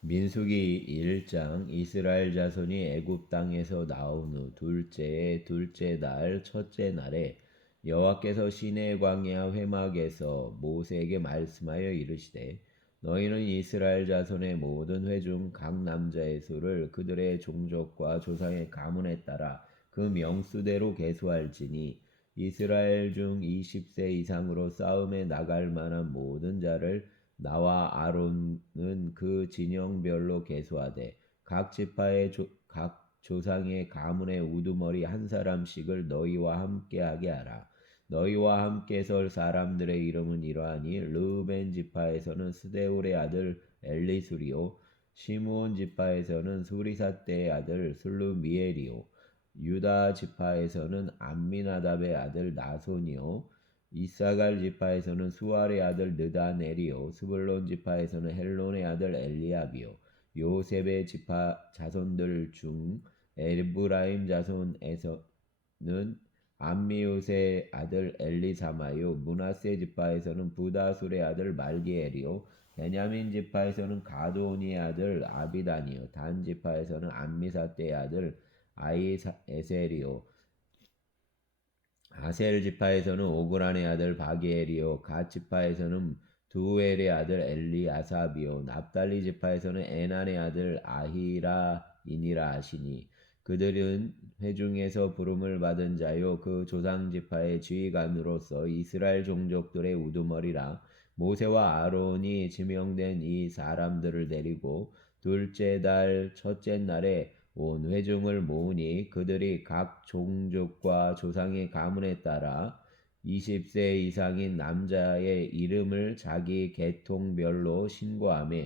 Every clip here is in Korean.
민수기 1장. 이스라엘 자손이 애굽 땅에서 나온 후 둘째 날 첫째 날에 여호와께서 시내 광야 회막에서 모세에게 말씀하여 이르시되, 너희는 이스라엘 자손의 모든 회 중 각 남자의 수를 그들의 종족과 조상의 가문에 따라 그 명수대로 계수할지니, 이스라엘 중 20세 이상으로 싸움에 나갈 만한 모든 자를 나와 아론은 그 진영별로 계수하되, 각 지파의 각 조상의 가문의 우두머리 한 사람씩을 너희와 함께하게 하라. 너희와 함께 설 사람들의 이름은 이러하니, 르우벤 지파에서는 스데울의 아들 엘리수리오, 시므온 지파에서는 수리사떼의 아들 슬루미엘이요, 유다 지파에서는 암미나답의 아들 나손이요, 이사갈 지파에서는 수알의 아들 느다넬이요, 스불론 지파에서는 헬론의 아들 엘리압이요, 요셉의 지파 자손들 중 에브라임 자손에서는 암미우스의 아들 엘리사마요, 므낫세 지파에서는 부다술의 아들 말기엘이요, 베냐민 지파에서는 가도니의 아들 아비단이요, 단 지파에서는 암미사떼의 아들 아이에셀이요, 아셀 지파에서는 오그란의 아들 바기엘이요, 갓 지파에서는 두엘의 아들 엘리아삽이요, 납달리 지파에서는 에난의 아들 아히라이니라 하시니, 그들은 회중에서 부름을 받은 자요 그 조상 지파의 지휘관으로서 이스라엘 종족들의 우두머리라. 모세와 아론이 지명된 이 사람들을 데리고 둘째 달 첫째 날에 온 회중을 모으니, 그들이 각 종족과 조상의 가문에 따라 20세 이상인 남자의 이름을 자기 계통별로 신고하며,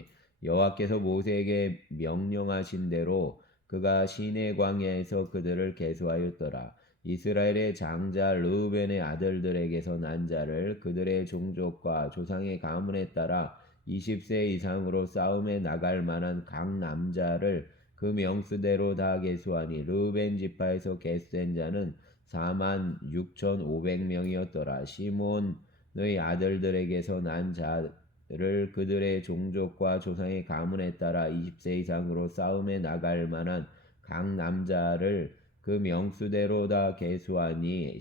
여호와께서 모세에게 명령하신 대로 그가 시내 광야에서 그들을 계수하였더라. 이스라엘의 장자 르우벤의 아들들에게서 난 자를 그들의 종족과 조상의 가문에 따라 20세 이상으로 싸움에 나갈 만한 각 남자를 그 명수대로 다 계수하니, 르우벤 지파에서 계수된 자는 46,500명이었더라. 시몬의 아들들에게서 난 자를 그들의 종족과 조상의 가문에 따라 20세 이상으로 싸움에 나갈 만한 각 남자를 그 명수대로 다 계수하니,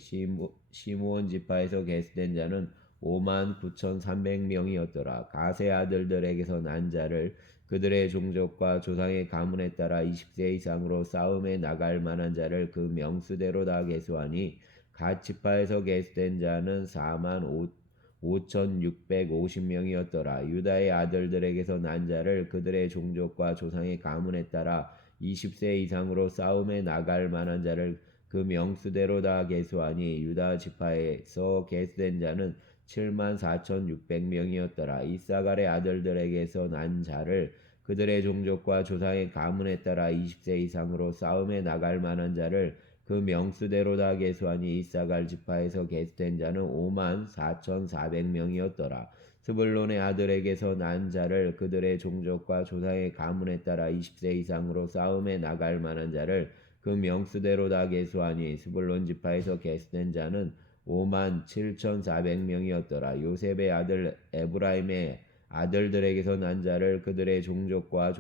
시므온 지파에서 계수된 자는 59,300명이었더라. 가세 아들들에게서 난 자를 그들의 종족과 조상의 가문에 따라 20세 이상으로 싸움에 나갈 만한 자를 그 명수대로 다 계수하니, 갓 지파에서 계수된 자는 45,650명이었더라. 유다의 아들들에게서 난 자를 그들의 종족과 조상의 가문에 따라 20세 이상으로 싸움에 나갈 만한 자를 그 명수대로 다 계수하니, 유다 지파에서 계수된 자는 74,600명이었더라. 이사갈의 아들들에게서 난 자를 그들의 종족과 조상의 가문에 따라 20세 이상으로 싸움에 나갈 만한 자를 그 명수대로 다 계수하니, 이사갈 지파에서 계수된 자는 54,400명이었더라. 스불론의 아들에게서 난 자를 그들의 종족과 조상의 가문에 따라 20세 이상으로 싸움에 나갈 만한 자를 그 명수대로 다 계수하니, 스불론 지파에서 계수된 자는 57,400명이었더라. 요셉의 아들 에브라임의 아들들에게서 난 자를 그들의 종족과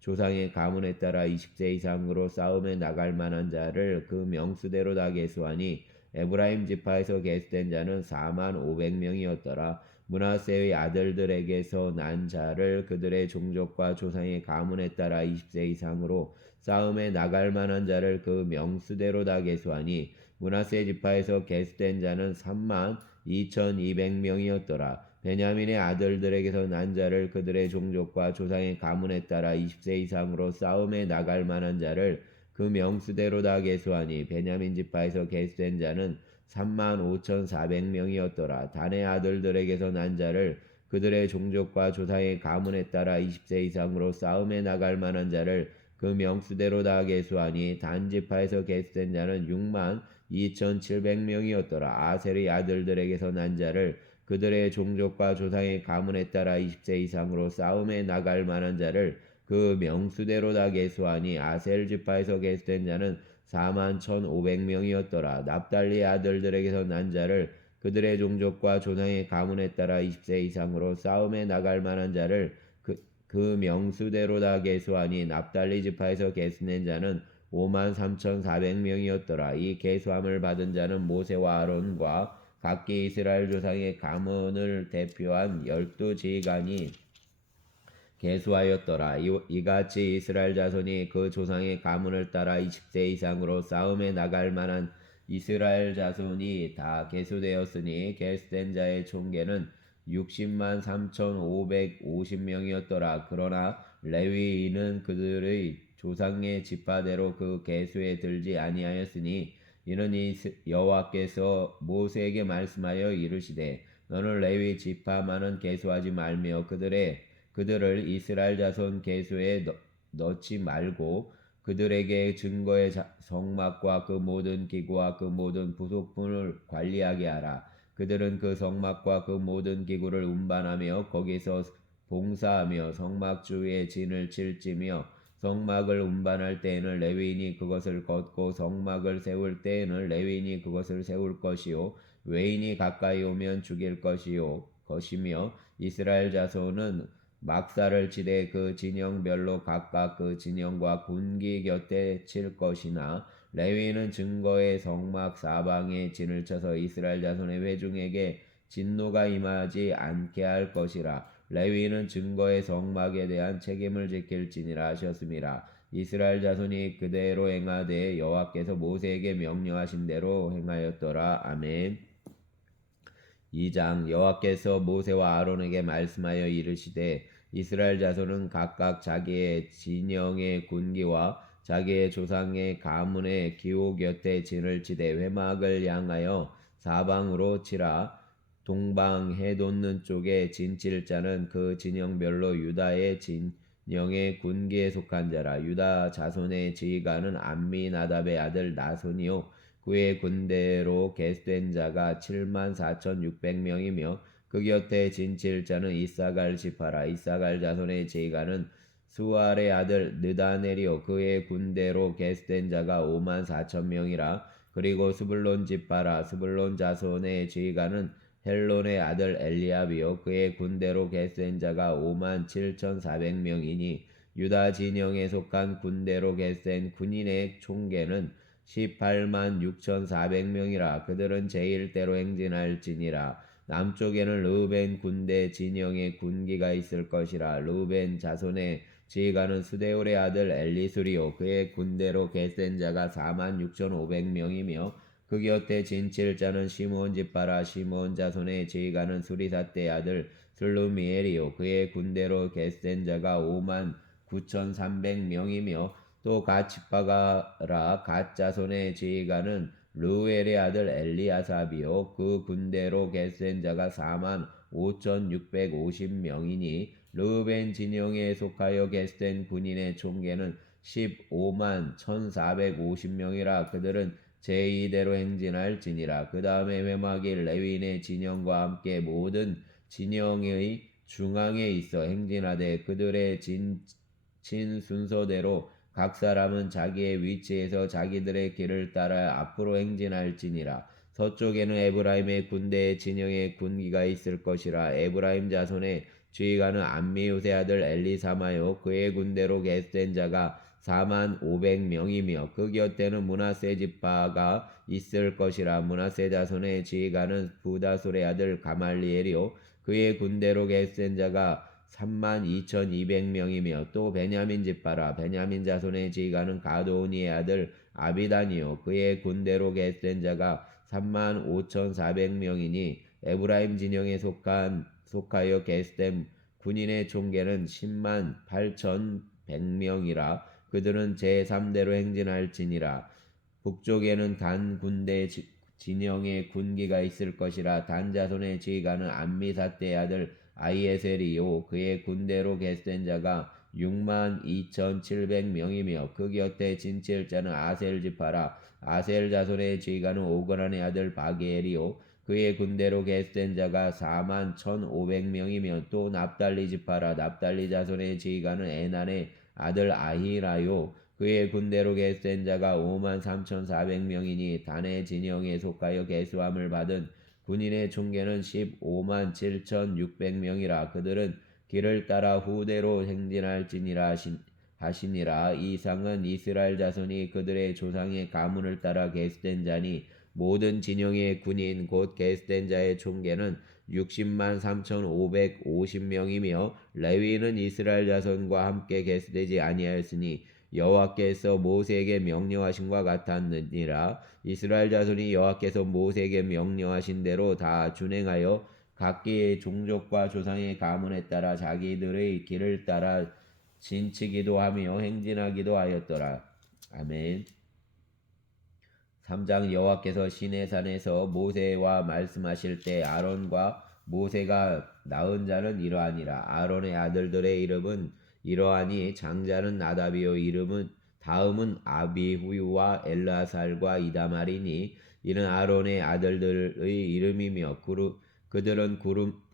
조상의 가문에 따라 20세 이상으로 싸움에 나갈 만한 자를 그 명수대로 다 계수하니, 에브라임 지파에서 계수된 자는 45,000명이었더라. 므낫세의 아들들에게서 난 자를 그들의 종족과 조상의 가문에 따라 20세 이상으로 싸움에 나갈 만한 자를 그 명수대로 다 계수하니, 므낫세 지파에서 계수된 자는 32,200명이었더라. 베냐민의 아들들에게서 난 자를 그들의 종족과 조상의 가문에 따라 20세 이상으로 싸움에 나갈 만한 자를 그 명수대로 다 계수하니, 베냐민 지파에서 계수된 자는 35,400명이었더라. 단의 아들들에게서 난 자를 그들의 종족과 조상의 가문에 따라 20세 이상으로 싸움에 나갈 만한 자를 그 명수대로 다 계수하니, 단 지파에서 계수된 자는 62,700명이었더라. 아셀의 아들들에게서 난 자를 그들의 종족과 조상의 가문에 따라 20세 이상으로 싸움에 나갈 만한 자를 그 명수대로 다 계수하니, 아셀 지파에서 계수된 자는 41,500명이었더라. 납달리 아들들에게서 난 자를 그들의 종족과 조상의 가문에 따라 20세 이상으로 싸움에 나갈 만한 자를 그 명수대로 다 계수하니 납달리 지파에서 계수낸 자는 53,400명이었더라. 이 계수함을 받은 자는 모세와 아론과 각기 이스라엘 조상의 가문을 대표한 12지간이 계수하였더라. 이같이 이스라엘 자손이 그 조상의 가문을 따라 20세 이상으로 싸움에 나갈 만한 이스라엘 자손이 다 계수되었으니 계수된 자의 총계는 60만 3,550명이었더라. 그러나 레위인은 그들의 조상의 지파대로 그 계수에 들지 아니하였으니 이는 여호와께서 모세에게 말씀하여 이르시되 너는 레위 지파만은 계수하지 말며 그들을 이스라엘 자손 계수에 넣지 말고 그들에게 증거의 성막과 그 모든 기구와 그 모든 부속품을 관리하게 하라. 그들은 그 성막과 그 모든 기구를 운반하며 거기서 봉사하며 성막 주위에 진을 칠지며 성막을 운반할 때에는 레위인이 그것을 걷고 성막을 세울 때에는 레위인이 그것을 세울 것이요 외인이 가까이 오면 죽일 것이며 이스라엘 자손은 막사를 치되 그 진영별로 각각 그 진영과 군기 곁에 칠 것이나 레위인은 증거의 성막 사방에 진을 쳐서 이스라엘 자손의 회중에게 진노가 임하지 않게 할 것이라. 레위인은 증거의 성막에 대한 책임을 지킬지니라 하셨음이라. 이스라엘 자손이 그대로 행하되 여호와께서 모세에게 명령하신 대로 행하였더라. 아멘. 2장 여호와께서 모세와 아론에게 말씀하여 이르시되 이스라엘 자손은 각각 자기의 진영의 군기와 자기의 조상의 가문의 기호 곁에 진을 치되 회막을 향하여 사방으로 치라. 동방 해 돋는 쪽에 진칠 자는 그 진영별로 유다의 진영의 군기에 속한 자라. 유다 자손의 지휘관은 암미나답의 아들 나손이요 그의 군대로 계수된 자가 74,600명이며 그 곁에 진칠 자는 이사갈 지파라. 이사갈 자손의 지휘관은 수알의 아들 느다넬이요 그의 군대로 계수된 자가 54,000명이라. 그리고 스불론 지파라. 스불론 자손의 지휘관은 헬론의 아들 엘리압이요 그의 군대로 계수된 자가 57,400명이니 유다 진영에 속한 군대로 계수된 군인의 총계는 18만 6,400명이라. 그들은 제1대로 행진할지니라. 남쪽에는 르우벤 군대 진영의 군기가 있을 것이라. 르우벤 자손의 지휘관은 수데울의 아들 엘리술이요 그의 군대로 계수된 자가 46,500명이며 그 곁에 진칠 자는 시므온 지파라. 시므온 자손의 지휘관은 수리사떼의 아들 슬루미엘이요 그의 군대로 계수된 자가 59,300명이며 또 갓 지파가라. 갓 자손의 지휘관은 르우엘의 아들 엘리아삽이요 그 군대로 계수된 자가 45,650명이니 르우벤 진영에 속하여 계수된 군인의 총계는 15만 1,450명이라. 그들은 제2대로 행진할지니라. 그 다음에 회막이 레위인의 진영과 함께 모든 진영의 중앙에 있어 행진하되 그들의 친 순서대로 각 사람은 자기의 위치에서 자기들의 길을 따라 앞으로 행진할지니라. 서쪽에는 에브라임의 군대의 진영의 군기가 있을 것이라. 에브라임 자손의 지휘관은 암미우세 아들 엘리사마요 그의 군대로 계수된 자가 45,000명이며 그 곁에는 므낫세 지파가 있을 것이라. 므낫세 자손의 지휘관은 부다솔의 아들 가말리엘이요 그의 군대로 계수된 자가 32,200명이며 또 베냐민 지파라. 베냐민 자손의 지휘관은 가도니의 아들 아비단이요 그의 군대로 계수된 자가 35,400명이니 에브라임 진영에 속하여 계수된 군인의 총계는 10만 8,100명이라. 그들은 제3대로 행진할지니라. 북쪽에는 단 군대 진영의 군기가 있을 것이라. 단 자손의 지휘관은 암미사떼의 아들 아이에셀이요 그의 군대로 계수된 자가 6만 2,700명이며 그 곁에 진칠 자는 아셀 지파라. 아셀 자손의 지휘관은 오그란의 아들 바게엘이요 그의 군대로 계수된 자가 4만 1,500명이며 또 납달리 지파라. 납달리 자손의 지휘관은 에난의 아들 아히라요 그의 군대로 계수된 자가 5만 3,400명이니 단의 진영에 속하여 계수함을 받은 군인의 총계는 15만 7,600명이라. 그들은 길을 따라 후대로 행진할지니라 하시니라. 이 상은 이스라엘 자손이 그들의 조상의 가문을 따라 계수된 자니 모든 진영의 군인 곧 계수된 자의 총계는 60만 3,550명이며 레위인은 이스라엘 자손과 함께 계수되지 아니하였으니 여호와께서 모세에게 명령하신 것 같았느니라. 이스라엘 자손이 여호와께서 모세에게 명령하신 대로 다 준행하여 각기의 종족과 조상의 가문에 따라 자기들의 길을 따라 진치기도 하며 행진하기도 하였더라. 아멘. 3장. 여호와께서 시내산에서 모세와 말씀하실 때 아론과 모세가 낳은 자는 이러하니라. 아론의 아들들의 이름은 이러하니 장자는 나답이요 다음은 아비후와 엘라살과 이다말이니 이는 아론의 아들들의 이름이며 그들은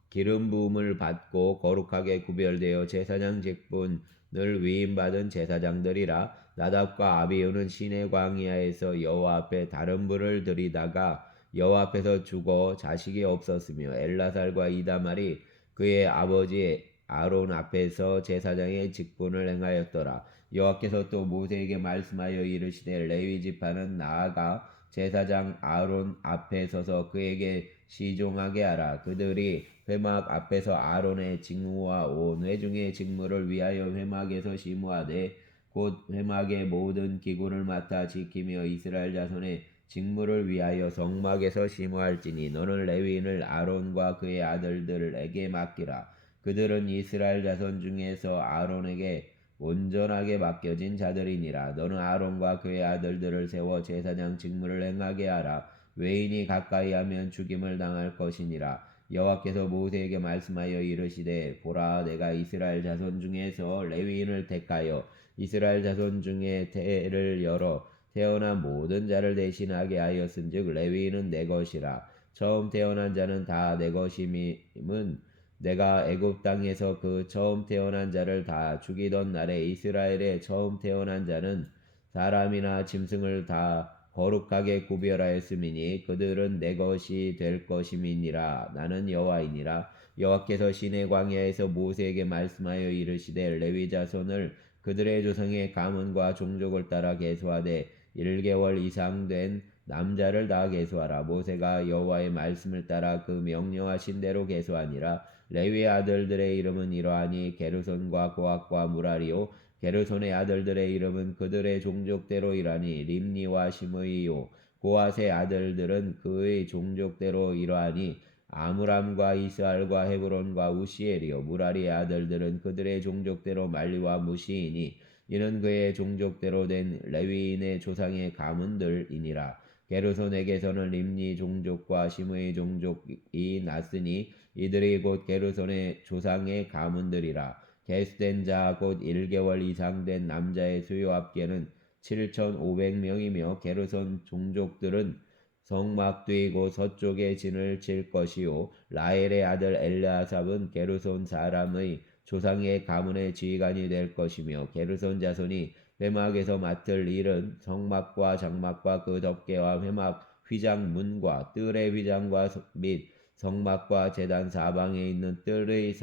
기름 부음을 받고 거룩하게 구별되어 제사장 직분을 위임받은 제사장들이라. 나답과 아비후는 시내 광야에서 여호와 앞에 다른 불을 들이다가 여호와 앞에서 죽어 자식이 없었으며 엘라살과 이다말이 그의 아버지 아론 앞에서 제사장의 직분을 행하였더라. 여호와께서 또 모세에게 말씀하여 이르시되 레위 지파는 나아가 제사장 아론 앞에 서서 그에게 시종하게 하라. 그들이 회막 앞에서 아론의 직무와 온 회중의 직무를 위하여 회막에서 심우하되 곧 회막의 모든 기구를 맡아 지키며 이스라엘 자손의 직무를 위하여 성막에서 심우할지니 너는 레위인을 아론과 그의 아들들에게 맡기라. 그들은 이스라엘 자손 중에서 아론에게 온전하게 맡겨진 자들이니라. 너는 아론과 그의 아들들을 세워 제사장 직무를 행하게 하라. 외인이 가까이 하면 죽임을 당할 것이니라. 여호와께서 모세에게 말씀하여 이르시되 보라 내가 이스라엘 자손 중에서 레위인을 택하여 이스라엘 자손 중에 태를 열어 태어난 모든 자를 대신하게 하였은즉 레위인은 내 것이라. 처음 태어난 자는 다 내 것임은 내가 애굽 땅에서 그 처음 태어난 자를 다 죽이던 날에 이스라엘의 처음 태어난 자는 사람이나 짐승을 다 거룩하게 구별하였음이니 그들은 내 것이 될 것임이니라. 나는 여호와이니라. 여호와께서 시내 광야에서 모세에게 말씀하여 이르시되 레위 자손을 그들의 조상의 가문과 종족을 따라 계수하되 1개월 이상 된 남자를 다 계수하라. 모세가 여호와의 말씀을 따라 그 명령하신 대로 계수하니라. 레위의 아들들의 이름은 이러하니 게르손과 고핫과 무라리요. 게르손의 아들들의 이름은 그들의 종족대로이라니 림니와 시므이요. 고핫의 아들들은 그의 종족대로 이러하니 아므람과 이스알과 헤브론과 우시엘이요. 무라리의 아들들은 그들의 종족대로 말리와 무시이니 이는 그의 종족대로 된 레위인의 조상의 가문들이니라. 게르손에게서는 림니 종족과 시므의 종족이 났으니 이들이 곧 게르손의 조상의 가문들이라. 계수된 자 곧 1개월 이상 된 남자의 수요 합계는 7,500명이며 게르손 종족들은 성막 뒤 곧 서쪽에 진을 칠 것이요. 라헬의 아들 엘르아삽은 게르손 사람의 조상의 가문의 지휘관이 될 것이며 게르손 자손이 회막에서 맡을 일은 성막과 장막과 그 덮개와 회막 휘장 문과 뜰의 휘장과 및 성막과 제단 사방에 있는 뜰의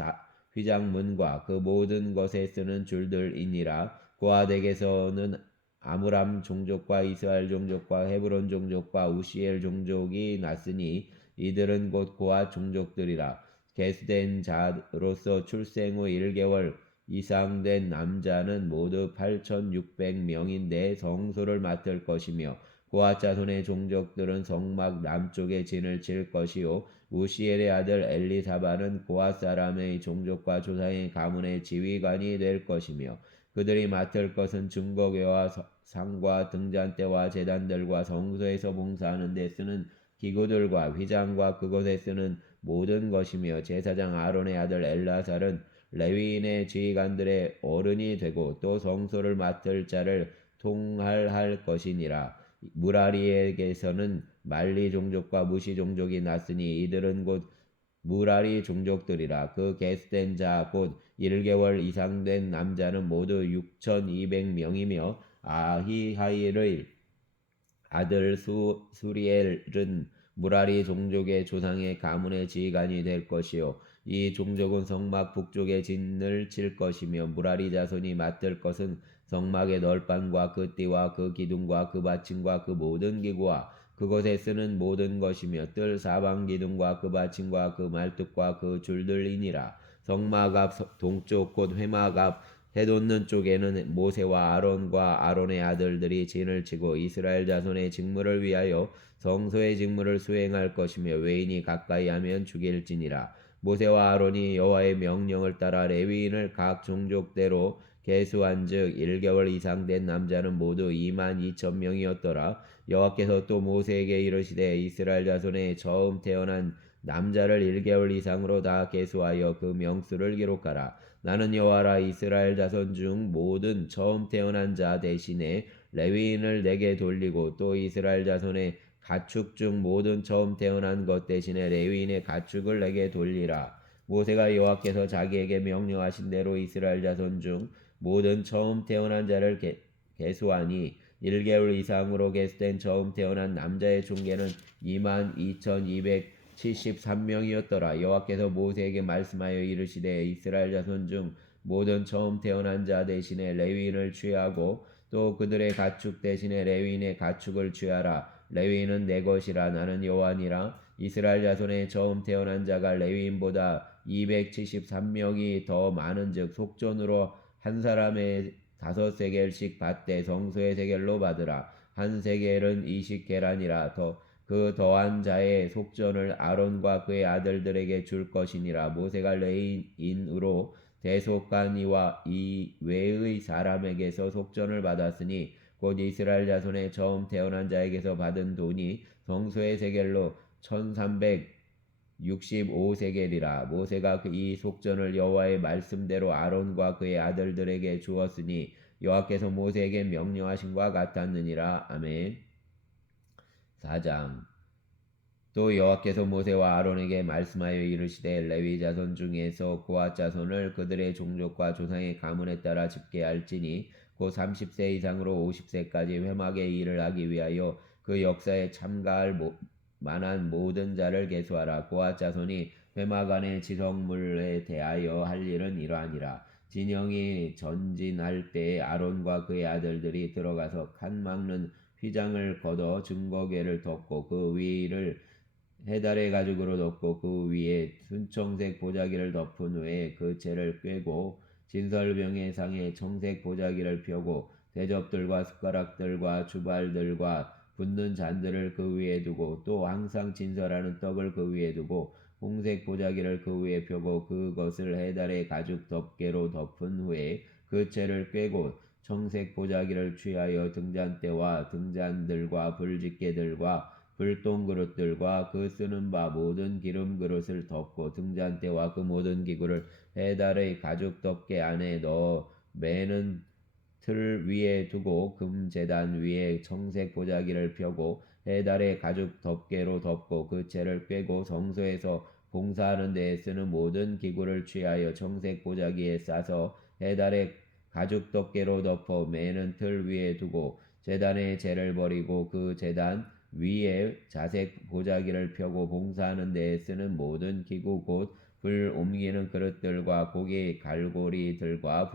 휘장 문과 그 모든 것에 쓰는 줄들이니라. 고핫에게서는 아므람 종족과 이스라엘 종족과 헤브론 종족과 우시엘 종족이 났으니 이들은 곧 고핫 종족들이라. 계수된 자로서 출생 후 1개월 이상 된 남자는 모두 8,600명인데 성소를 맡을 것이며 고핫 자손의 종족들은 성막 남쪽에 진을 칠 것이요. 우시엘의 아들 엘리사바는 고핫 사람의 종족과 조상의 가문의 지휘관이 될 것이며 그들이 맡을 것은 증거궤와 상과 등잔대와 제단들과 성소에서 봉사하는 데 쓰는 기구들과 휘장과 그곳에 쓰는 모든 것이며 제사장 아론의 아들 엘라살은 레위인의 지휘관들의 어른이 되고 또 성소를 맡을 자를 통할할 것이니라. 무라리에게서는 말리 종족과 무시 종족이 났으니 이들은 곧 무라리 종족들이라. 그 계수된 자 곧 1개월 이상 된 남자는 모두 6,200명이며 아히하일의 아들 수리엘은 무라리 종족의 조상의 가문의 지휘관이 될 것이요. 이 종족은 성막 북쪽에 진을 칠 것이며 무라리 자손이 맡을 것은 성막의 널판과 그 띠와 그 기둥과 그 받침과 그 모든 기구와 그곳에 쓰는 모든 것이며 뜰 사방 기둥과 그 받침과 그 말뚝과 그 줄들이니라. 성막 앞 동쪽 곧 회막 앞 해돋는 쪽에는 모세와 아론과 아론의 아들들이 진을 치고 이스라엘 자손의 직무를 위하여 성소의 직무를 수행할 것이며 외인이 가까이 하면 죽일지니라. 모세와 아론이 여호와의 명령을 따라 레위인을 각 종족대로 계수한즉 1개월 이상 된 남자는 모두 22,000명이었더라. 여호와께서 또 모세에게 이르시되 이스라엘 자손의 처음 태어난 남자를 1개월 이상으로 다 계수하여 그 명수를 기록하라. 나는 여호와라. 이스라엘 자손 중 모든 처음 태어난 자 대신에 레위인을 내게 돌리고 또 이스라엘 자손의 가축 중 모든 처음 태어난 것 대신에 레위인의 가축을 내게 돌리라. 모세가 여호와께서 자기에게 명령하신 대로 이스라엘 자손 중 모든 처음 태어난 자를 계수하니 1개월 이상으로 계수된 처음 태어난 남자의 중계는 22,273명이었더라. 여호와께서 모세에게 말씀하여 이르시되 이스라엘 자손 중 모든 처음 태어난 자 대신에 레위인을 취하고 또 그들의 가축 대신에 레위인의 가축을 취하라. 레위인은 내 것이라. 나는 여호와니라. 이스라엘 자손의 처음 태어난 자가 레위인보다 273명이 더 많은즉 속전으로 한 사람의 5세겔씩 받되 성소의 세겔로 받으라. 한 세겔은 20계란이라. 그 더한 자의 속전을 아론과 그의 아들들에게 줄 것이니라. 모세가 레위인으로 대속한 이와 이 외의 사람에게서 속전을 받았으니 곧 이스라엘 자손의 처음 태어난 자에게서 받은 돈이 성소의 세겔로 1365세겔이라. 모세가 이 속전을 여호와의 말씀대로 아론과 그의 아들들에게 주었으니 여호와께서 모세에게 명령하신 바 같았느니라. 아멘. 4장. 또 여호와께서 모세와 아론에게 말씀하여 이르시되 레위 자손 중에서 고핫 자손을 그들의 종족과 조상의 가문에 따라 집계할지니 곧 30세 이상으로 50세까지 회막의 일을 하기 위하여 그 역사에 참가할 만한 모든 자를 계수하라. 고핫 자손이 회막 안의 지성물에 대하여 할 일은 이러하니라. 진영이 전진할 때에 아론과 그의 아들들이 들어가서 칸 막는 휘장을 걷어 증거궤를 덮고 그 위를 해달의 가죽으로 덮고 그 위에 순청색 보자기를 덮은 후에 그 채를 꿰고 진설병의 상에 청색 보자기를 펴고 대접들과 숟가락들과 주발들과 붓는 잔들을 그 위에 두고 또 항상 진설하는 떡을 그 위에 두고 홍색 보자기를 그 위에 펴고 그것을 해달의 가죽 덮개로 덮은 후에 그 채를 꿰고 청색 보자기를 취하여 등잔대와 등잔들과 불집게들과 불똥 그릇들과 그 쓰는 바 모든 기름 그릇을 덮고 등잔대와 그 모든 기구를 해달의 가죽 덮개 안에 넣어 매는 틀 위에 두고 금 제단 위에 청색 보자기를 펴고 해달의 가죽 덮개로 덮고 그 채를 꿰고 성소에서 봉사하는 데에 쓰는 모든 기구를 취하여 청색 보자기에 싸서 해달의 가죽 덮개로 덮어 매는 틀 위에 두고 제단의 재를 버리고 그 제단 위에 자색 보자기를 펴고 봉사하는 데에 쓰는 모든 기구 곧 불 옮기는 그릇들과 고기 갈고리들과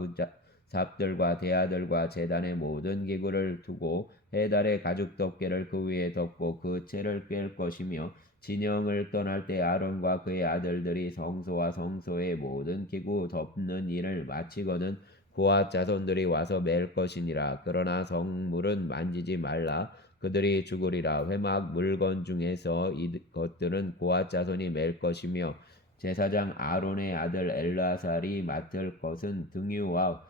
삽들과 대야들과 제단의 모든 기구를 두고 해달의 가죽 덮개를 그 위에 덮고 그 채를 꿰 것이며 진영을 떠날 때 아론과 그의 아들들이 성소와 성소의 모든 기구 덮는 일을 마치거든 고핫 자손들이 와서 맬 것이니라. 그러나 성물은 만지지 말라. 그들이 죽으리라. 회막 물건 중에서 이것들은 고핫 자손이 맬 것이며 제사장 아론의 아들 엘라살이 맡을 것은 등유와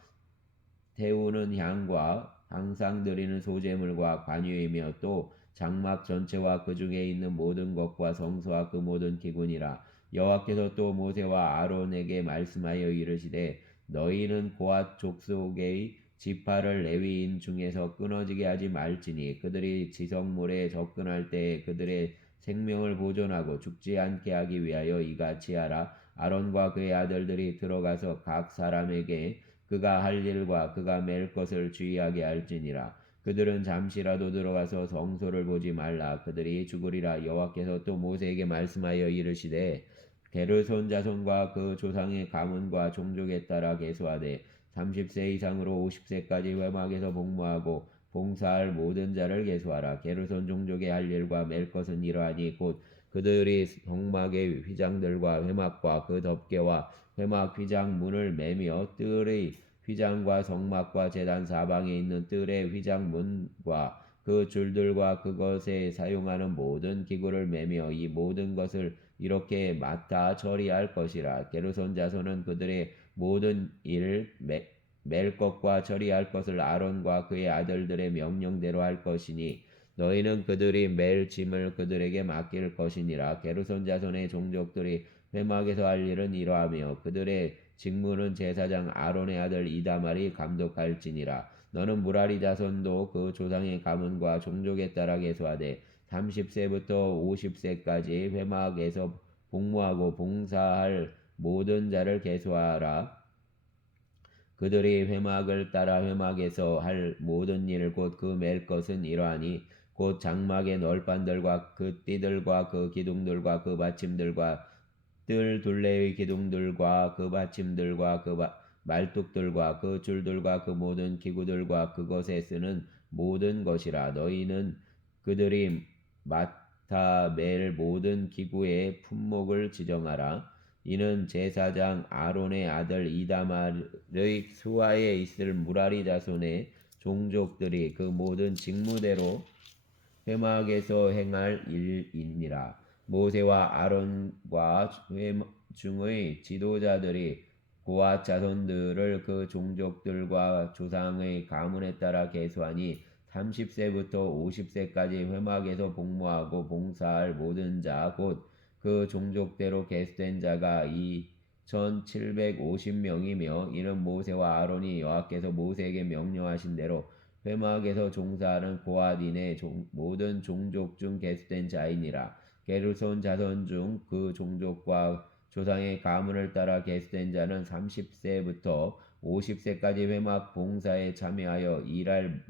태우는 향과 항상 드리는 소제물과 관유이며 또 장막 전체와 그 중에 있는 모든 것과 성소와 그 모든 기구니라. 여호와께서 또 모세와 아론에게 말씀하여 이르시되 너희는 고핫 족속의 지파를 레위인 중에서 끊어지게 하지 말지니 그들이 지성물에 접근할 때에 그들의 생명을 보존하고 죽지 않게 하기 위하여 이같이 하라. 아론과 그의 아들들이 들어가서 각 사람에게 그가 할 일과 그가 맬 것을 주의하게 할지니라. 그들은 잠시라도 들어가서 성소를 보지 말라. 그들이 죽으리라. 여호와께서 또 모세에게 말씀하여 이르시되 게르손 자손과 그 조상의 가문과 종족에 따라 계수하되 30세 이상으로 50세까지 회막에서 복무하고 봉사할 모든 자를 계수하라. 게르손 종족의 할 일과 맬 것은 이러하니 곧 그들이 성막의 휘장들과 회막과 그 덮개와 회막 휘장 문을 매며 뜰의 휘장과 성막과 제단 사방에 있는 뜰의 휘장 문과 그 줄들과 그것에 사용하는 모든 기구를 매며 이 모든 것을 이렇게 맡아 처리할 것이라. 게르손 자손은 그들의 모든 일을 맬 것과 처리할 것을 아론과 그의 아들들의 명령대로 할 것이니 너희는 그들이 맬 짐을 그들에게 맡길 것이니라. 게르손 자손의 종족들이 회막에서 할 일은 이러하며 그들의 직무는 제사장 아론의 아들 이다말이 감독할지니라. 너는 무라리 자손도 그 조상의 가문과 종족에 따라 계수하되 30세부터 50세까지 회막에서 복무하고 봉사할 모든 자를 계수하라. 그들이 회막을 따라 회막에서 할 모든 일 곧 그 맬 것은 이러하니 곧 장막의 널판들과 그 띠들과 그 기둥들과 그 받침들과 뜰 둘레의 기둥들과 그 받침들과 그 말뚝들과 그 줄들과 그 모든 기구들과 그것에 쓰는 모든 것이라. 너희는 그들이 맡아 맬 모든 기구의 품목을 지정하라. 이는 제사장 아론의 아들 이다말의 수하에 있을 무라리 자손의 종족들이 그 모든 직무대로 회막에서 행할 일이니라. 모세와 아론과 회중의 지도자들이 고앗 자손들을 그 종족들과 조상의 가문에 따라 계수하니 30세부터 50세까지 회막에서 복무하고 봉사할 모든 자 곧 그 종족대로 계수된 자가 2,750명이며 이는 모세와 아론이 여호와께서 모세에게 명령하신 대로 회막에서 종사하는 고앗인의 모든 종족 중 계수된 자이니라. 게르손 자손 중 그 종족과 조상의 가문을 따라 계수된 자는 30세부터 50세까지 회막 봉사에 참여하여 일할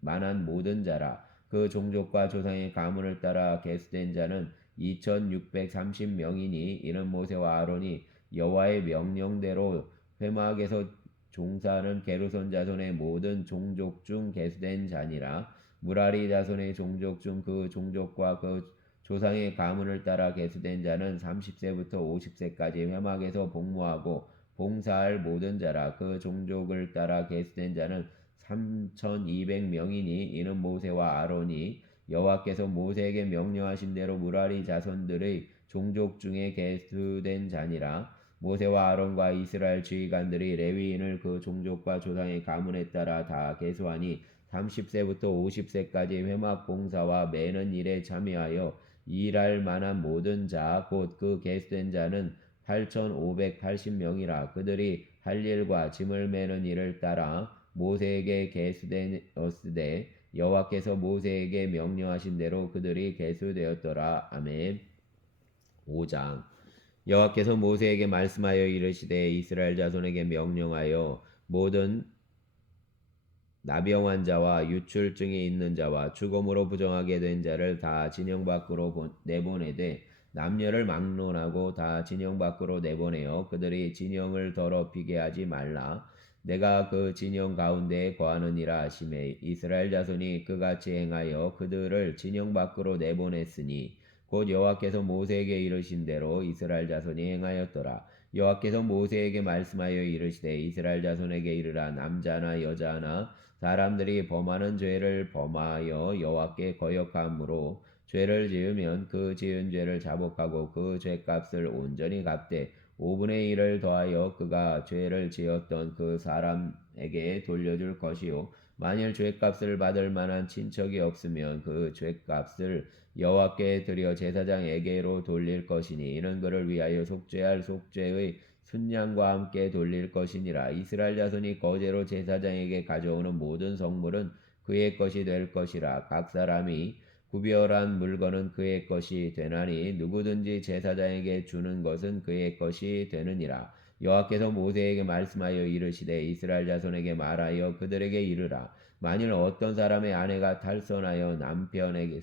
만한 모든 자라. 그 종족과 조상의 가문을 따라 계수된 자는 2,630명이니 이는 모세와 아론이 여호와의 명령대로 회막에서 종사하는 게르손 자손의 모든 종족 중 계수된 자니라. 무라리 자손의 종족 중 그 종족과 그 조상의 가문을 따라 계수된 자는 30세부터 50세까지 회막에서 복무하고 봉사할 모든 자라. 그 종족을 따라 계수된 자는 3,200명이니 이는 모세와 아론이 여호와께서 모세에게 명령하신 대로 무라리 자손들의 종족 중에 계수된 자니라. 모세와 아론과 이스라엘 지휘관들이 레위인을 그 종족과 조상의 가문에 따라 다 계수하니 30세부터 50세까지 회막 봉사와 매는 일에 참여하여 일할 만한 모든 자 곧 그 계수된 자는 8,580명이라. 그들이 할 일과 짐을 매는 일을 따라 모세에게 계수되었으되 여호와께서 모세에게 명령하신 대로 그들이 계수되었더라. 아멘. 5장. 여호와께서 모세에게 말씀하여 이르시되 이스라엘 자손에게 명령하여 모든 나병환 자와 유출증이 있는 자와 죽음으로 부정하게 된 자를 다 진영 밖으로 내보내되 남녀를 막론하고 다 진영 밖으로 내보내어 그들이 진영을 더럽히게 하지 말라. 내가 그 진영 가운데에 거하느니라 하시매 이스라엘 자손이 그같이 행하여 그들을 진영 밖으로 내보냈으니 곧 여호와께서 모세에게 이르신 대로 이스라엘 자손이 행하였더라. 여호와께서 모세에게 말씀하여 이르시되 이스라엘 자손에게 이르라. 남자나 여자나 사람들이 범하는 죄를 범하여 여호와께 거역함으로 죄를 지으면 그 지은 죄를 자복하고 그 죄값을 온전히 갚되 5분의 1을 더하여 그가 죄를 지었던 그 사람에게 돌려줄 것이요 만일 죄값을 받을 만한 친척이 없으면 그 죄값을 여호와께 드려 제사장에게로 돌릴 것이니 이는 그를 위하여 속죄할 속죄의 순양과 함께 돌릴 것이니라. 이스라엘 자손이 거제로 제사장에게 가져오는 모든 성물은 그의 것이 될 것이라. 각 사람이 구별한 물건은 그의 것이 되나니 누구든지 제사장에게 주는 것은 그의 것이 되느니라. 여호와께서 모세에게 말씀하여 이르시되 이스라엘 자손에게 말하여 그들에게 이르라. 만일 어떤 사람의 아내가 탈선하여 남편에게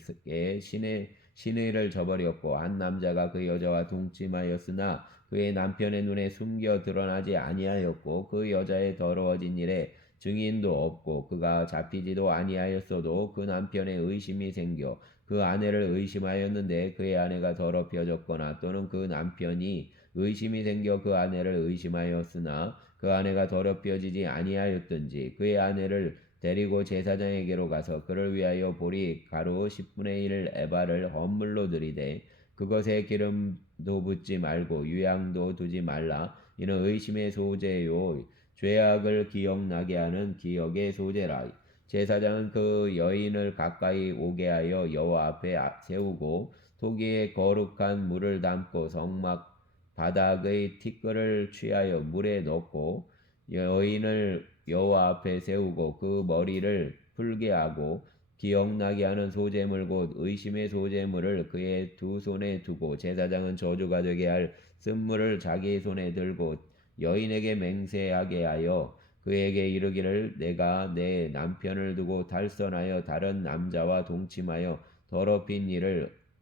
신의를 저버렸고 한 남자가 그 여자와 동침하였으나 그의 남편의 눈에 숨겨 드러나지 아니하였고 그 여자의 더러워진 일에 증인도 없고 그가 잡히지도 아니하였어도 그 남편의 의심이 생겨 그 아내를 의심하였는데 그의 아내가 더럽혀졌거나 또는 그 남편이 의심이 생겨 그 아내를 의심하였으나 그 아내가 더럽혀지지 아니하였든지 그의 아내를 데리고 제사장에게로 가서 그를 위하여 보리 가루 10분의 1 에바를 헌물로 드리되 그것에 기름도 붓지 말고 유향도 두지 말라. 이는 의심의 소재요 죄악을 기억나게 하는 기억의 소재라. 제사장은 그 여인을 가까이 오게 하여 여호와 앞에 세우고 토기에 거룩한 물을 담고 성막 바닥의 티끌을 취하여 물에 넣고 여인을 여호와 앞에 세우고 그 머리를 풀게 하고 기억나게 하는 소재물 곧 의심의 소재물을 그의 두 손에 두고 제사장은 저주가 되게 할 쓴물을 자기 손에 들고 여인에게 맹세하게 하여 그에게 이르기를 내가 내 남편을 두고 달선하여 다른 남자와 동침하여 더럽힌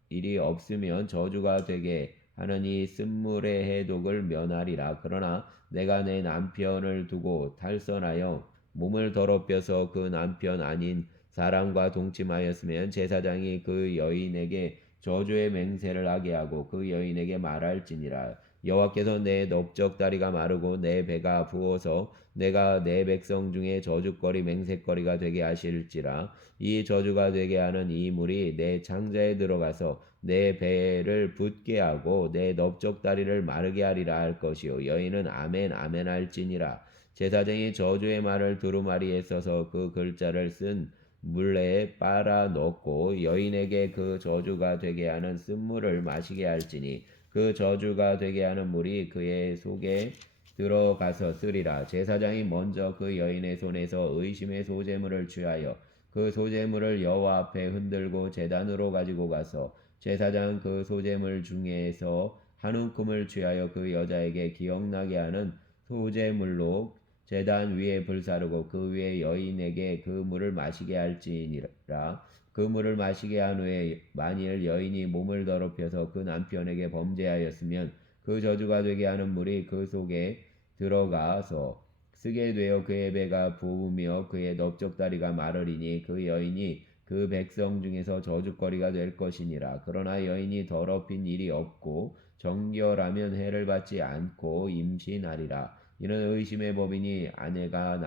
일이 없으면 저주가 되게 하는 이 쓴물의 해독을 면하리라. 그러나 내가 내 남편을 두고 탈선하여 몸을 더럽혀서 그 남편 아닌 사람과 동침하였으면 제사장이 그 여인에게 저주의 맹세를 하게 하고 그 여인에게 말할지니라. 여호와께서 내 넓적다리가 마르고 내 배가 부어서 내가 내 백성 중에 저주거리 맹세거리가 되게 하실지라. 이 저주가 되게 하는 이 물이 내 창자에 들어가서 내 배를 붓게 하고 내 넓적다리를 마르게 하리라 할 것이요 여인은 아멘 아멘 할지니라. 제사장이 저주의 말을 두루마리에 써서 그 글자를 쓴 물에 빨아 넣고 여인에게 그 저주가 되게 하는 쓴물을 마시게 할지니 그 저주가 되게 하는 물이 그의 속에 들어가서 쓰리라. 제사장이 먼저 그 여인의 손에서 의심의 소재물을 취하여 그 소재물을 여호와 앞에 흔들고 제단으로 가지고 가서 제사장은 그 소재물 중에서 한 움큼을 취하여 그 여자에게 기억나게 하는 소재물로 제단 위에 불사르고 그 위에 여인에게 그 물을 마시게 할지니라. 그 물을 마시게 한 후에 만일 여인이 몸을 더럽혀서 그 남편에게 범죄하였으면 그 저주가 되게 하는 물이 그 속에 들어가서 쓰게 되어 그의 배가 부으며 그의 넓적다리가 마르리니 그 여인이 그 백성 중에서 저주거리가 될 것이니라. 그러나 여인이 더럽힌 일이 없고 정결하면 해를 받지 않고 임신하리라. 이는 의심의 법이니 아내가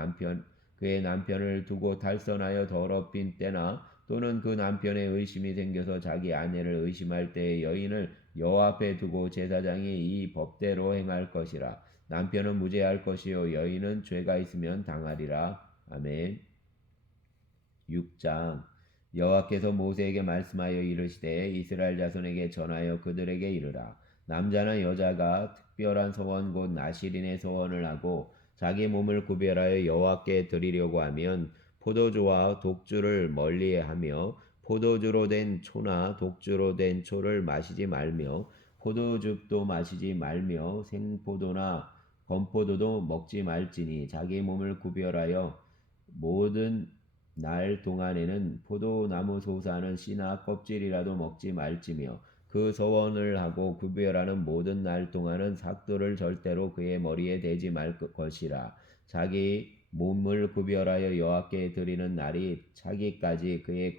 그의 남편을 두고 탈선하여 더럽힌 때나 또는 그 남편의 의심이 생겨서 자기 아내를 의심할 때에 여인을 여호와 앞에 두고 제사장이 이 법대로 행할 것이라. 남편은 무죄할 것이요 여인은 죄가 있으면 당하리라. 아멘. 6장 여호와께서 모세에게 말씀하여 이르시되 이스라엘 자손에게 전하여 그들에게 이르라. 남자나 여자가 특별한 소원 곧 나실인의 소원을 하고 자기 몸을 구별하여 여호와께 드리려고 하면 포도주와 독주를 멀리하며 포도주로 된 초나 독주로 된 초를 마시지 말며 포도즙도 마시지 말며 생포도나 건포도도 먹지 말지니 자기 몸을 구별하여 모든 날 동안에는 포도나무 솟아는 씨나 껍질이라도 먹지 말지며 그 서원을 하고 구별하는 모든 날 동안은 삭도를 절대로 그의 머리에 대지 말 것이라. 자기 몸을 구별하여 여호와께 드리는 날이 차기까지 그는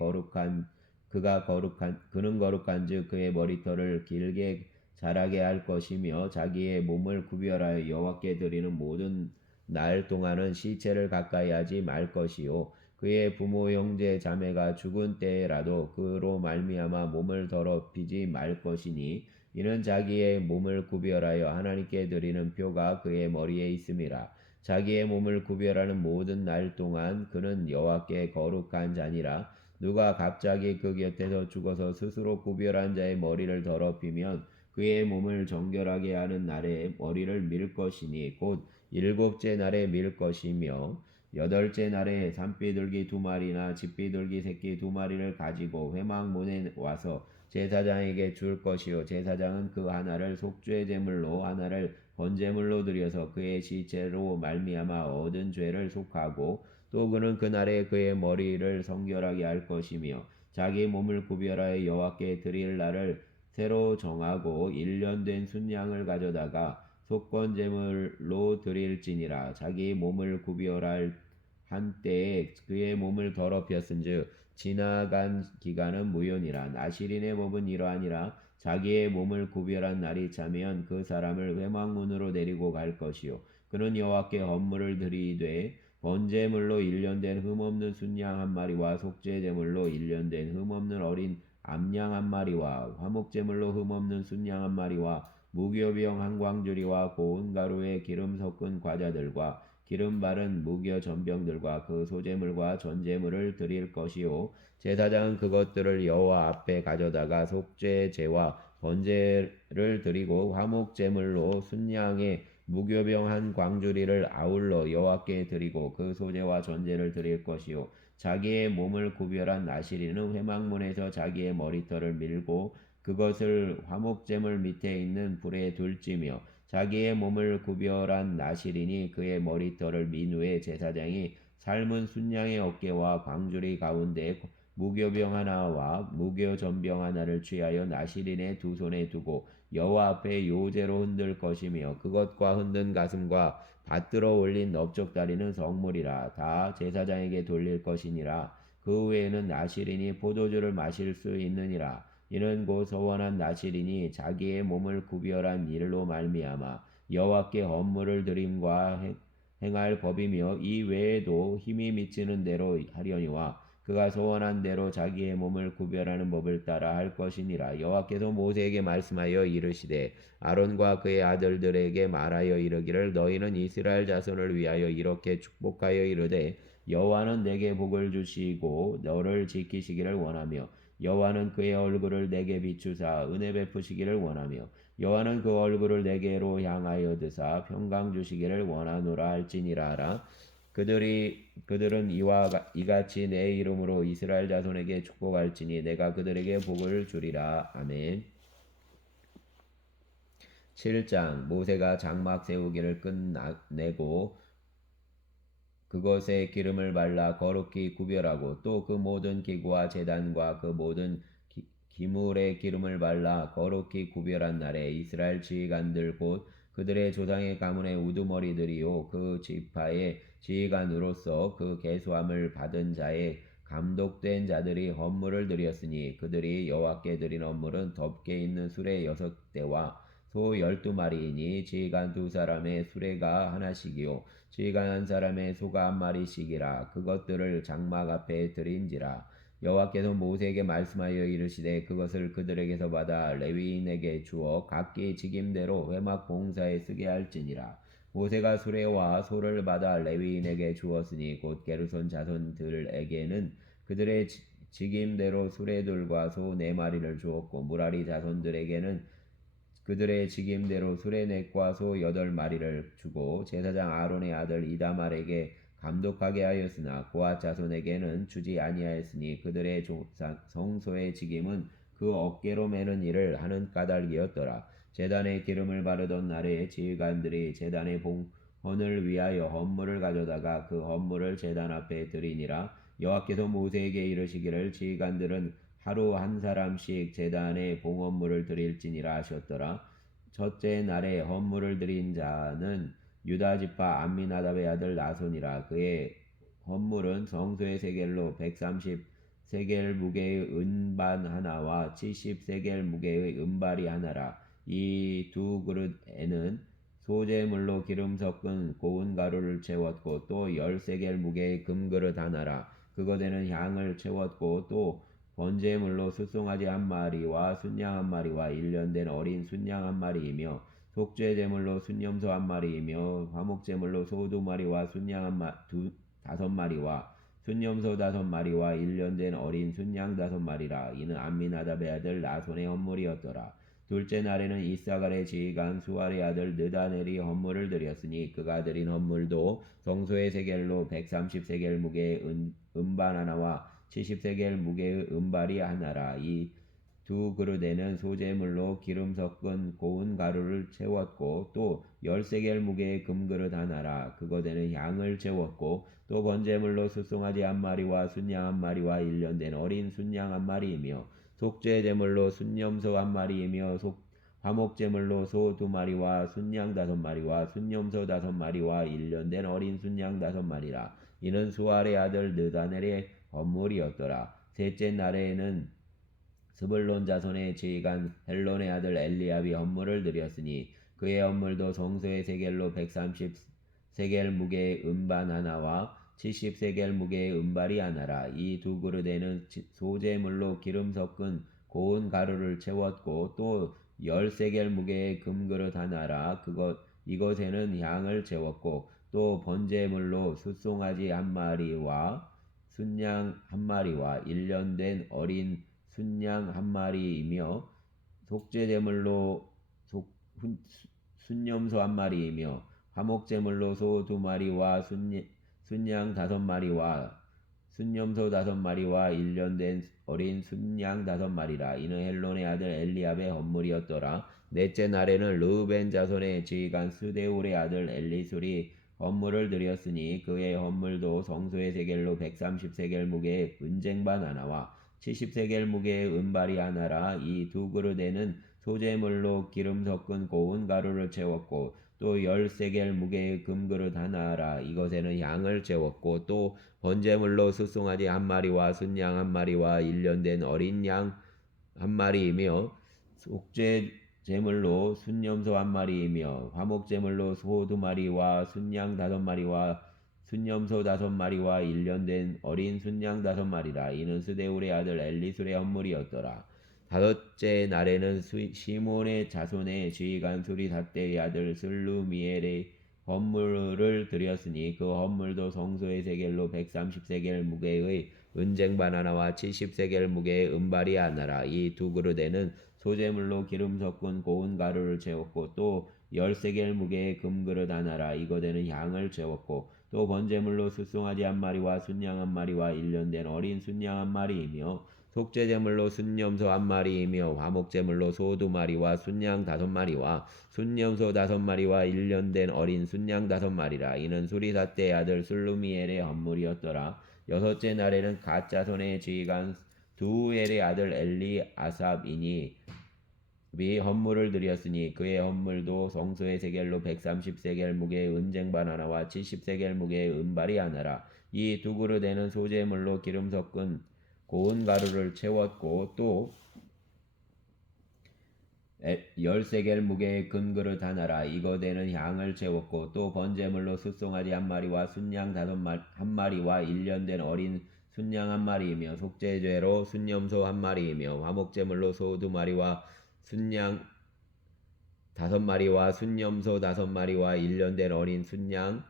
거룩한즉 그의 머리털을 길게 자라게 할 것이며 자기의 몸을 구별하여 여호와께 드리는 모든 날 동안은 시체를 가까이 하지 말 것이요 그의 부모 형제 자매가 죽은 때라도 그로 말미암아 몸을 더럽히지 말 것이니 이는 자기의 몸을 구별하여 하나님께 드리는 표가 그의 머리에 있음이라. 자기의 몸을 구별하는 모든 날 동안 그는 여호와께 거룩한 자니라. 누가 갑자기 그 곁에서 죽어서 스스로 구별한 자의 머리를 더럽히면 그의 몸을 정결하게 하는 날에 머리를 밀 것이니 곧 일곱째 날에 밀 것이며 여덟째 날에 산비둘기 2마리나 집비둘기 새끼 2마리를 가지고 회막문에 와서 제사장에게 줄 것이요 제사장은 그 하나를 속죄 제물로 하나를 번제물로 드려서 그의 시체로 말미암아 얻은 죄를 속하고 또 그는 그날에 그의 머리를 성결하게 할 것이며 자기 몸을 구별하여 여호와께 드릴 날을 새로 정하고 1년 된 순양을 가져다가 속건제물로 드릴지니라. 자기 몸을 구별할 한때에 그의 몸을 더럽혔은즉 지나간 기간은 무효니라. 나실인의 법은 이러하니라. 자기의 몸을 구별한 날이 차면 그 사람을 회막문으로 데리고 갈 것이요 그는 여호와께 헌물을 드리되 번제물로 1년 된 흠없는 순양 한 마리와 속죄제물로 1년 된 흠없는 어린 암양 한 마리와 화목제물로 흠없는 순양 한 마리와 무교병 한 광주리와 고운 가루에 기름 섞은 과자들과 기름 바른 무교 전병들과 그 소제물과 전제물을 드릴 것이요 제사장은 그것들을 여호와 앞에 가져다가 속죄제와 번제를 드리고 화목제물로 순양의 무교병 한 광주리를 아울러 여호와께 드리고 그 소제와 전제를 드릴 것이요 자기의 몸을 구별한 나시리는 회막문에서 자기의 머리털을 밀고 그것을 화목제물 밑에 있는 불에 둘지며 자기의 몸을 구별한 나시린이 그의 머리털을 민 후에 제사장이 삶은 순양의 어깨와 광주리 가운데 무교병 하나와 무교전병 하나를 취하여 나시린의 두 손에 두고 여호와 앞에 요제로 흔들 것이며 그것과 흔든 가슴과 받들어 올린 넓적다리는 성물이라 다 제사장에게 돌릴 것이니라. 그 후에는 나시린이 포도주를 마실 수 있느니라. 이는 곧 서원한 나시린이 자기의 몸을 구별한 일로 말미암아 여호와께 헌물을 드림과 행할 법이며 이 외에도 힘이 미치는 대로 하려니와 그가 소원한 대로 자기의 몸을 구별하는 법을 따라 할 것이니라. 여호와께서 모세에게 말씀하여 이르시되 아론과 그의 아들들에게 말하여 이르기를 너희는 이스라엘 자손을 위하여 이렇게 축복하여 이르되 여호와는 내게 복을 주시고 너를 지키시기를 원하며 여호와는 그의 얼굴을 내게 비추사 은혜 베푸시기를 원하며 여호와는 그 얼굴을 내게로 향하여 드사 평강 주시기를 원하노라 할지니라. 그들은 이같이 내 이름으로 이스라엘 자손에게 축복할지니 내가 그들에게 복을 주리라. 아멘. 7장 모세가 장막 세우기를 끝내고 그것에 기름을 발라 거룩히 구별하고 또 그 모든 기구와 제단과 그 모든 기물에 기름을 발라 거룩히 구별한 날에 이스라엘 지휘관들 곧 그들의 조상의 가문의 우두머리들이요 그 지파의 지휘관으로서 그 계수함을 받은 자의 감독된 자들이 헌물을 드렸으니 그들이 여호와께 드린 헌물은 덮개 있는 수레 6대와 소 12마리이니 지휘관 2사람의 수레가 하나씩이요 지휘관 한 사람의 소가 한 마리씩이라 그것들을 장막 앞에 드린지라. 여호와께서 모세에게 말씀하여 이르시되 그것을 그들에게서 받아 레위인에게 주어 각기 직임대로 회막 봉사에 쓰게 할지니라. 모세가 수레와 소를 받아 레위인에게 주었으니 곧 게르손 자손들에게는 그들의 직임대로 수레들과 소 4마리를 주었고 무라리 자손들에게는 그들의 직임대로 수레넷과 소 8마리를 주고 제사장 아론의 아들 이다말에게 감독하게 하였으나 고앗 자손에게는 주지 아니하였으니 그들의 성소의 직임은 그 어깨로 매는 일을 하는 까닭이었더라. 제단에 기름을 바르던 날에 지휘관들이 제단의 봉헌을 위하여 헌물을 가져다가 그 헌물을 제단 앞에 드리니라. 여호와께서 모세에게 이르시기를 지휘관들은 하루 한 사람씩 제단에 봉헌물을 드릴지니라 하셨더라. 첫째 날에 헌물을 드린 자는 유다 지파 암미나답의 아들 나손이라. 그의 헌물은 성소의 세겔로 130세겔 무게의 은반 하나와 70세겔 무게의 은발이 하나라. 이 두 그릇에는 소재물로 기름 섞은 고운 가루를 채웠고 또 10세겔 무게의 금그릇 하나라. 그것에는 향을 채웠고 또 번제물로 숫송아지 한 마리와 순양 한 마리와 1년 된 어린 순양 한 마리이며 속죄제물로 순염소 한 마리이며 화목제물로 소 2마리와 순양 5마리와 순염소 5마리와 1년 된 어린 순양 5마리라. 이는 암미나답의 아들 나손의 헌물이었더라. 둘째 날에는 이사갈의 지휘관 수알의 아들 느다넬이 헌물을 드렸으니 그가 드린 헌물도 성소의 세겔로 130세겔 무게의 은반 하나와 70세겔 무게의 은발이 하나라. 이 두 그릇에는 소재물로 기름 섞은 고운 가루를 채웠고 또 13개의 무게의 금그릇 하나라 그것에는 향을 채웠고 또 번제물로 숫송아지 한 마리와 순양 한 마리와 일년된 어린 순양 한 마리이며 속죄제물로 순염소 한 마리이며 화목제물로 소 2마리와 순양 5마리와 순염소 5마리와 일년된 어린 순양 5마리라. 이는 수알의 아들 느다넬의 헌물이었더라. 셋째 날에는 스불론 자손의 지휘관 헬론의 아들 엘리압이 헌물을 드렸으니 그의 헌물도 성소의 세겔로 130세겔 무게의 음반 하나와 70세겔 무게의 음발이 하나라. 이 두 그릇에는 소재물로 기름 섞은 고운 가루를 채웠고 또 10세겔 무게의 금그릇 하나라. 이것에는 향을 채웠고 또 번제물로 숫송아지 한 마리와 순양 한 마리와 일년된 어린 순양 한 마리이며 속죄제물로 순염소 한 마리이며 화목제물로 소 2마리와 순양 5마리와 순염소 5마리와 일년된 어린 순양 5마리라. 이는 헬론의 아들 엘리압의 헌물이었더라. 넷째 날에는 르우벤 자손의 지휘관 스데울의 아들 엘리술이 헌물을 드렸으니 그의 헌물도 성소의 세겔로 130세겔 무게의 은쟁반 하나와 70세겔 무게의 은발이 하나라. 이 두 그릇에는 소재물로 기름 섞은 고운 가루를 채웠고 또 10세겔 무게의 금그릇 하나라. 이것에는 향을 채웠고 또 번제물로 숫송아지 한 마리와 순양 한 마리와 일년된 어린 양 한 마리이며 속죄제물로 순염소 한 마리이며 화목제물로 소 2마리와 순양 5마리와 순염소 5마리와 일년된 어린 순양 5마리라. 이는 스데울의 아들 엘리술의 헌물이었더라. 다섯째 날에는 시몬의 자손의 지휘관 수리사대의 아들 슬루미엘의 헌물을 드렸으니 그 헌물도 성소의 세겔로 130세겔 무게의 은쟁반 하나와 70세겔 무게의 은발이 하나라. 이 두 그릇에는 소재물로 기름 섞은 고운 가루를 채웠고 또 10세겔 무게의 금그릇 하나라. 이것에는 향을 채웠고 또 번제물로 숫송아지 한 마리와 순양 한 마리와 일년된 어린 순양 한 마리이며 속죄제물로 순염소 한 마리이며 화목제물로 소 2마리와 순양 5마리와 순염소 5마리와 일년된 어린 순양 5마리라. 이는 수리사대의 아들 슬루미엘의 헌물이었더라. 여섯째 날에는 갓 자손의 지휘관 두엘의 아들 엘리아삽이니 헌물을 드렸으니 그의 헌물도 성소의 세겔로 130세겔 무게의 은쟁반 하나와 70세겔 무게의 은발이 하나라. 이 두 그릇에는 소재물로 기름 섞은 고운 가루를 채웠고 또 10세겔 무게의 금그릇 하나라. 이것에는 향을 채웠고 또 번제물로 숫송아지 한 마리와 순양 한 마리와 일년된 어린 순양 한 마리이며 속죄죄로 순염소 한 마리이며 화목제물로 소 2마리와 순양 5마리와 순염소 5마리와 일년된 어린 순양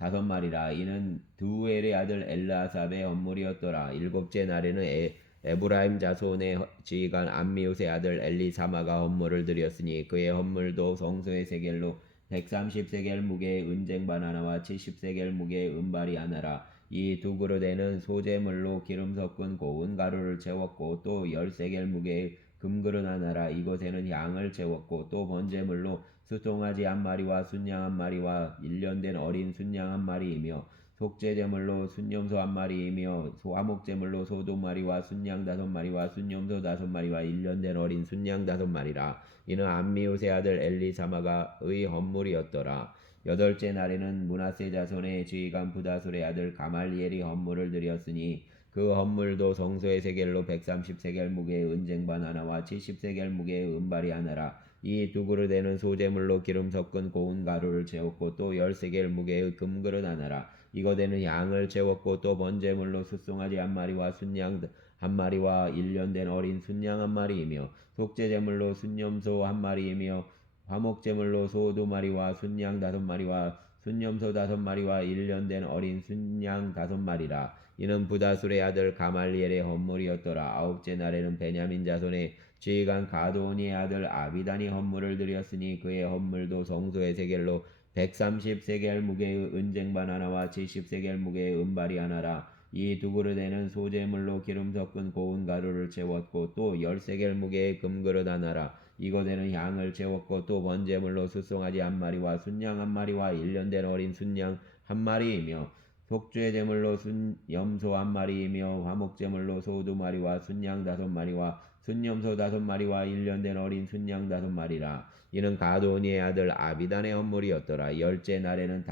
5마리라. 이는 두엘의 아들 엘라삽의 헌물이었더라. 일곱째 날에는 에브라임 자손의 지휘관 암미웃의 아들 엘리사마가 헌물을 드렸으니 그의 헌물도 성소의 세겔로 130세겔 무게의 은쟁반 하나와 70세겔 무게의 은발이 하나라. 이 두 그릇에는 소재물로 기름 섞은 고운 가루를 채웠고 또 10세겔 무게의 금그릇 하나라. 이것에는 향을 채웠고 또 번제물로 숫송아지 한 마리와 순양 한 마리와 일년된 어린 순양 한 마리이며 속죄제물로 순염소 한 마리이며 화목제물로 소 2마리와 순양 5마리와 순염소 5마리와 일년된 어린 순양 5마리라. 이는 암미웃의 아들 엘리사마가의 헌물이었더라. 여덟째 날에는 므낫세 자손의 지휘관 부다술의 아들 가말리엘이 헌물을 드렸으니 그 헌물도 성소의 세겔로 130세겔 무게의 은쟁반 하나와 70세겔 무게의 은발이 하나라. 이 두 그릇에는 소재물로 기름 섞은 고운 가루를 채웠고 또 10세겔 무게의 금그릇 하나라. 이것에는 양을 채웠고 또 번제물로 숫송아지 한 마리와 순양 한 마리와 일년된 어린 순양 한 마리이며 속죄제물로 순염소 한 마리이며 화목제물로 소 2마리와 순양 5마리와 순염소 5마리와 일년된 어린 순양 5마리라. 이는 부다술의 아들 가말리엘의 헌물이었더라. 아홉째 날에는 베냐민 자손의 지휘관 가도니의 아들 아비단이 헌물을 드렸으니 그의 헌물도 성소의 세겔로 130세겔 무게의 은쟁반 하나와 70세겔 무게의 은발이 하나라. 이 두 그릇에는 소재물로 기름 섞은 고운 가루를 채웠고 또 13개를 무게의 금그릇 하나라. 이것에는 향을 채웠고 또 번제물로 숫송아지 한 마리와 순양 한 마리와 1년 된 어린 순양 한 마리이며 속죄 제물로 순염소 한 마리이며 화목제물로 소 2마리와 순양 5마리와 순염소 5마리와 1년 된 어린 순양 5마리라. 이는 가도니의 아들 아비단의 헌물이었더라. 열째 날에는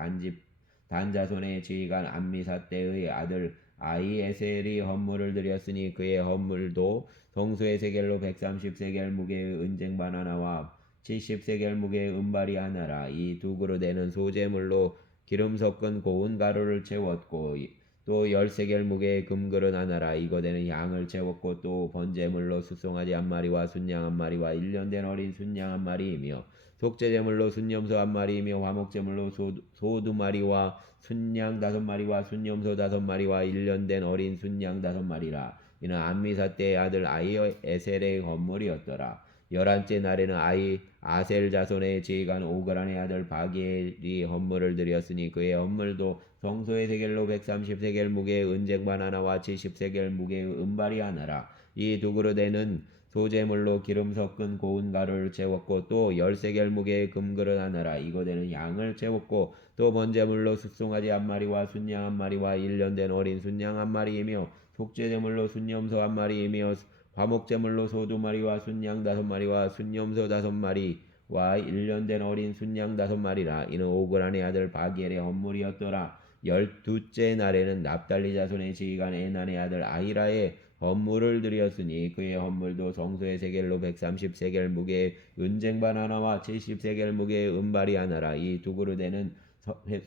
단자손의 지휘관 암미사대의 아들 아히에셀이 헌물을 드렸으니 그의 헌물도 성소의 세겔로 130세겔 무게의 은쟁반 하나와 70세겔 무게의 은발이 하나라. 이 두 그릇에는 소재물로 기름 섞은 고운 가루를 채웠고 또 10세겔 무게의 금그릇 하나라. 이것에는 양을 채웠고 또 번제물로 숫송아지 한 마리와 순양 한 마리와 1년 된 어린 순양 한 마리이며 속죄제물로 순염소 한 마리이며 화목제물로 소 2마리와 순양 5마리와 순염소 5마리와 1년 된 어린 순양 5마리라. 이는 암미사대의 아들 아히에셀의 건물이었더라. 11째 날에는 아셀 자손의 지휘관 오그란의 아들 바기엘이 헌물을 드렸으니 그의 헌물도 성소의 세겔로 130세겔 무게의 은쟁반 하나와 70세겔 무게의 은발이 하나라. 이 두 그릇에는 소재물로 기름 섞은 고운 가루를 채웠고 또 10세겔 무게의 금그릇 하나라. 이것에는 양을 채웠고 또 번제물로 숫송아지 한 마리와 순양 한 마리와 1년 된 어린 순양 한 마리이며 속죄제물로 순염소 한 마리이며 화목제물로 소 2마리와 순양 5마리와 순염소 5마리와 1년 된 어린 순양 5마리라. 이는 오그란의 아들 바기엘의 헌물이었더라. 12째 날에는 납달리 자손의 지휘관 에난의 아들 아히라의 헌물을 드렸으니 그의 헌물도 성소의 세겔로 130세겔 무게의 은쟁반 하나와 70세겔 무게의 은발이 하나라. 이 두 그릇에는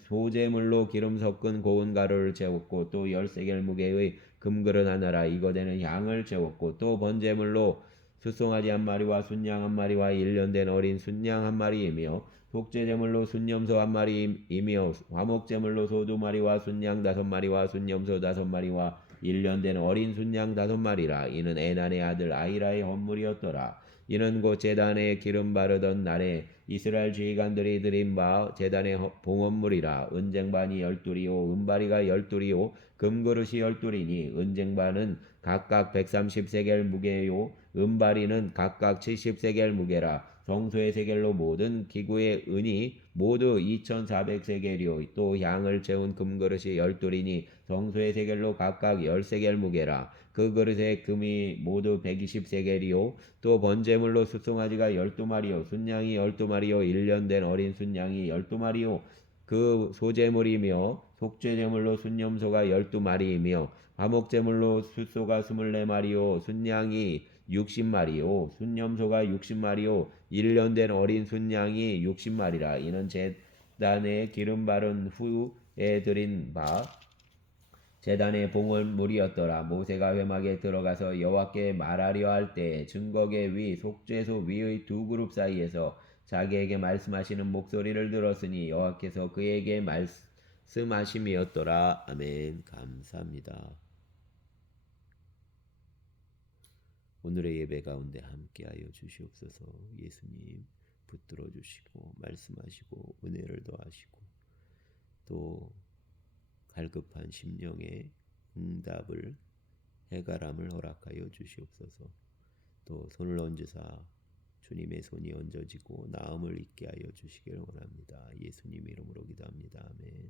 소재물로 기름 섞은 고운 가루를 채웠고 또 10세겔 무게의 금그릇 하나라. 이것에는 향을 채웠고 또 번제물로 숫송아지 한 마리와 순양 한 마리와 1년 된 어린 순양 한 마리이며 속죄제물로 순염소 한 마리이며 화목제물로 소 2마리와 순양 5마리와 순염소 5마리와 1년 된 어린 순양 5마리라. 이는 에난의 아들 아히라의 헌물이었더라. 이는 곧 제단에 기름 바르던 날에 이스라엘 지휘관들이 드린 바 제단의 봉헌물이라. 은쟁반이 12이요 은바리가 12이요 금그릇이 12이니 은쟁반은 각각 130세겔 무게요 은바리는 각각 70세겔 무게라. 성소의 세겔로 모든 기구의 은이 모두 2400세겔이요 또 향을 채운 금그릇이 12이니 성소의 세겔로 각각 10세겔 무게라. 그 그릇의 금이 모두 120세겔이요 또 번제물로 숫송아지가 12마리요 순양이 12마리요 1년 된 어린 순양이 12마리요 그 소제물이며 속죄제물로 순염소가 12마리이며 화목제물로 숫소가 24마리요 순양이 60마리요 순염소가 60마리요 1년 된 어린 순양이 60마리라. 이는 제단에 기름 바른 후에 드린 바 제단의 봉헌물이었더라. 모세가 회막에 들어가서 여호와께 말하려 할 때에 증거계 위 속죄소 위의 두 그룹 사이에서 자기에게 말씀하시는 목소리를 들었으니 여호와께서 그에게 말씀하심이었더라. 아멘. 감사합니다. 오늘의 예배 가운데 함께하여 주시옵소서. 예수님 붙들어 주시고 말씀하시고 은혜를 더하시고 또 갈급한 심령의 응답을 해가람을 허락하여 주시옵소서. 또 손을 얹으사 주님의 손이 얹어지고 나음을 잊게 하여 주시길 원합니다. 예수님 이름으로 기도합니다. 아멘.